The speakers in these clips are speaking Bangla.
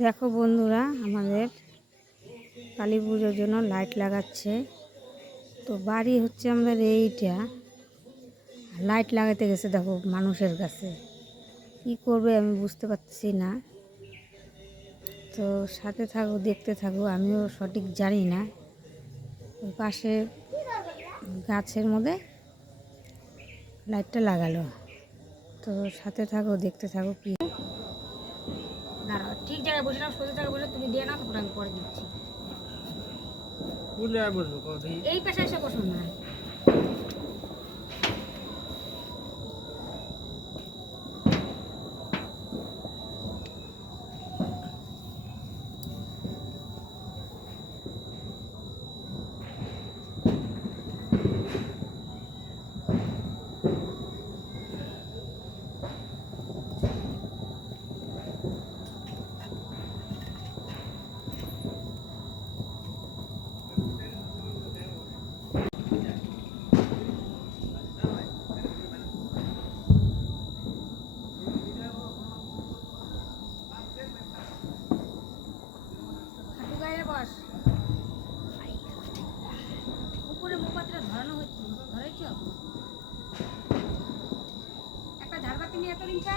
দেখো বন্ধুরা, আমাদের কালী পুজোর জন্য লাইট লাগাচ্ছে। তো বাড়ি হচ্ছে আমাদের এইটা। লাইট লাগাতে গেছে দেখো মানুষের কাছে। কি করবে আমি বুঝতে পারছি না। তো সাথে থাকো, দেখতে থাকো, আমিও সঠিক জানি না। পাশে গাছের মধ্যে লাইটটা লাগালো। তো সাথে থাকো, দেখতে থাকো কি জায়গায় বসে নাও সোজা জায়গায় বসে তুমি দিয়ে নাও তারপর আমি পরে দিচ্ছি। কোন জায়গায় বসবো এই পেশায় এসে বসুন না। একটা ঝাড়বাতি নিয়ে তো রিঙ্কা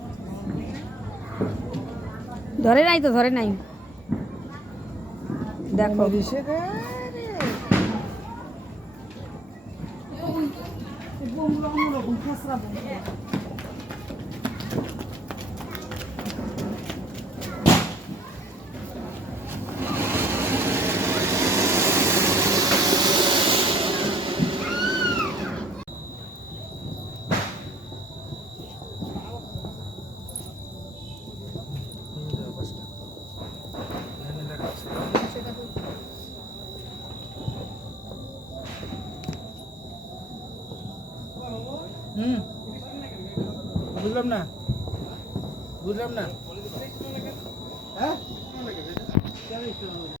ধরে নাই তো ধরে নাই। দেখো। হুম। বুঝলাম না। বুঝলাম না। হ্যাঁ?